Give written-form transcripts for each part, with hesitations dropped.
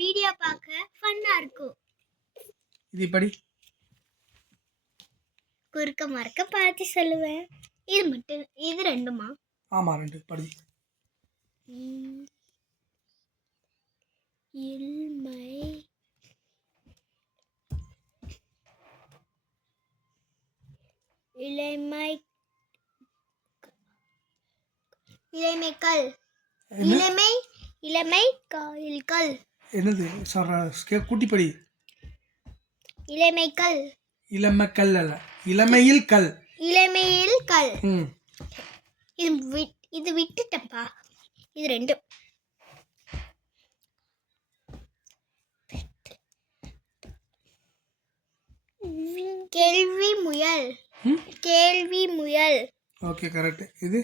Video பார்க்க ஃபன்னா இருக்கும். இது படி. குறுக்க மறக்க பார்த்து சொல்லுவேன். இது மட்டும், இது ரெண்டுமா? ஆமா, ரெண்டு படி. இல்மை இளமை இளமைக்கல் இளமை இளமை கல். என்னது சொல்ற? கூட்டி படி. இளமைக்கல். இளமக்கல் அல்ல, இளமையில் கல். இளமையில் கல். இது விட்டுட்டப்பா. இது ரெண்டும். கேள்வி முயல். கேள்வி முயல். Okay, correct. இது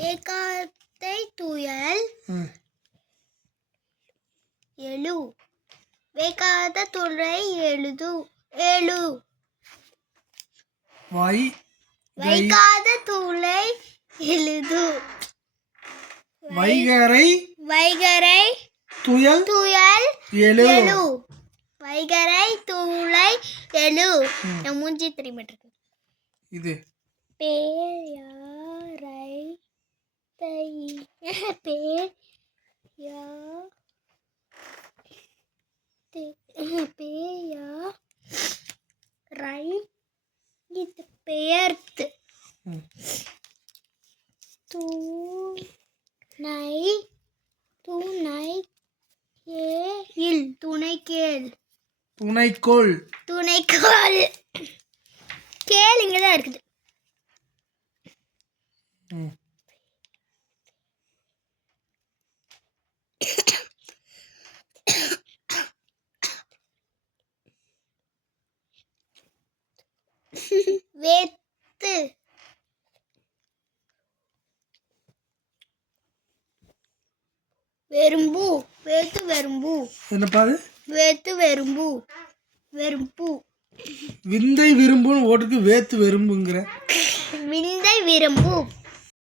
வேகாத்தை துயல் எழு. வேகாத துறை எழுது எழு. வைகாத துளை எழுது. வைகரை வைகரை துயல் துயல் எழு. வைகரை துளை எழு. நான் மூஞ்சி திரும்பி இருக்கு. இது பேயாரை தை பேயா பேயா ரை. இது பெயர்த்து. துணை துணை கேள். துணை கேள். துணைக்கோள். துணைக்கோள். கேள் இங்கதான் இருக்குது. வேத்து. வெறும்பு. வேத்து வெறும்பு. என்னப்பா அது? வேத்து வெறும்பு. வெறும்பு. விந்தை விரும்புன்னு ஓட்டுக்கு வேத்து வெறும்புங்கிற. விந்தை விரும்பு.